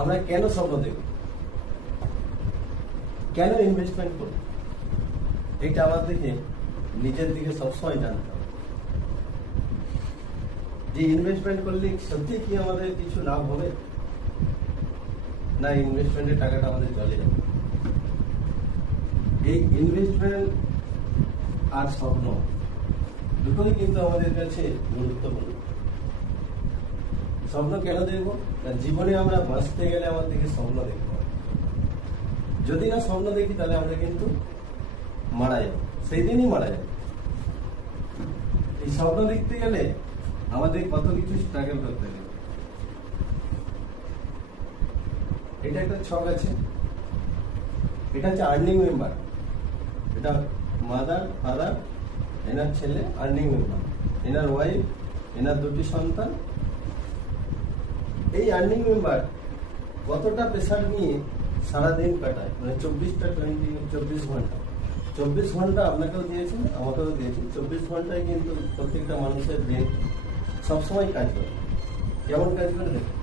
আমরা কেন স্বপ্ন দেখব, কেন ইনভেস্টমেন্ট করব, এটা আমাদেরকে নিজের দিকে সবসময় জানতে হবে যে ইনভেস্টমেন্ট করলে সত্যি কি আমাদের কিছু লাভ হবে, না ইনভেস্টমেন্টের টাকাটা আমাদের চলে যাবে। এই ইনভেস্টমেন্ট আর স্বপ্ন দুটোই কিন্তু আমাদের কাছে গুরুত্বপূর্ণ। স্বপ্ন কেন দেখবো, জীবনে আমরা বাঁচতে গেলে আমাদেরকে স্বপ্ন দেখতে হবে। যদি না স্বপ্ন দেখি তাহলে আমরা কিন্তু মারা যাব, সেই দিনই মারা যাব। এই স্বপ্ন দেখতে গেলে আমাদের কত কিছু স্ট্রাগল করতে হবে। এটা একটা ছক আছে, এটা হচ্ছে আর্নিং মেম্বার। এটা মাদার, ফাদার, এনার ছেলে আর্নিং মেম্বার, এনার ওয়াইফ, এনার দুটি সন্তান। এই আর্নিং মেম্বার কতটা প্রেশার নিয়ে সারাদিন কাটায়, মানে 24 ঘন্টা। 24 ঘন্টা আপনাকেও দিয়েছেন, আমাকেও দিয়েছেন। 24 ঘন্টায় কিন্তু প্রত্যেকটা মানুষের ব্রেন সবসময় কাজ করে। কেমন কাজ করে দেখুন।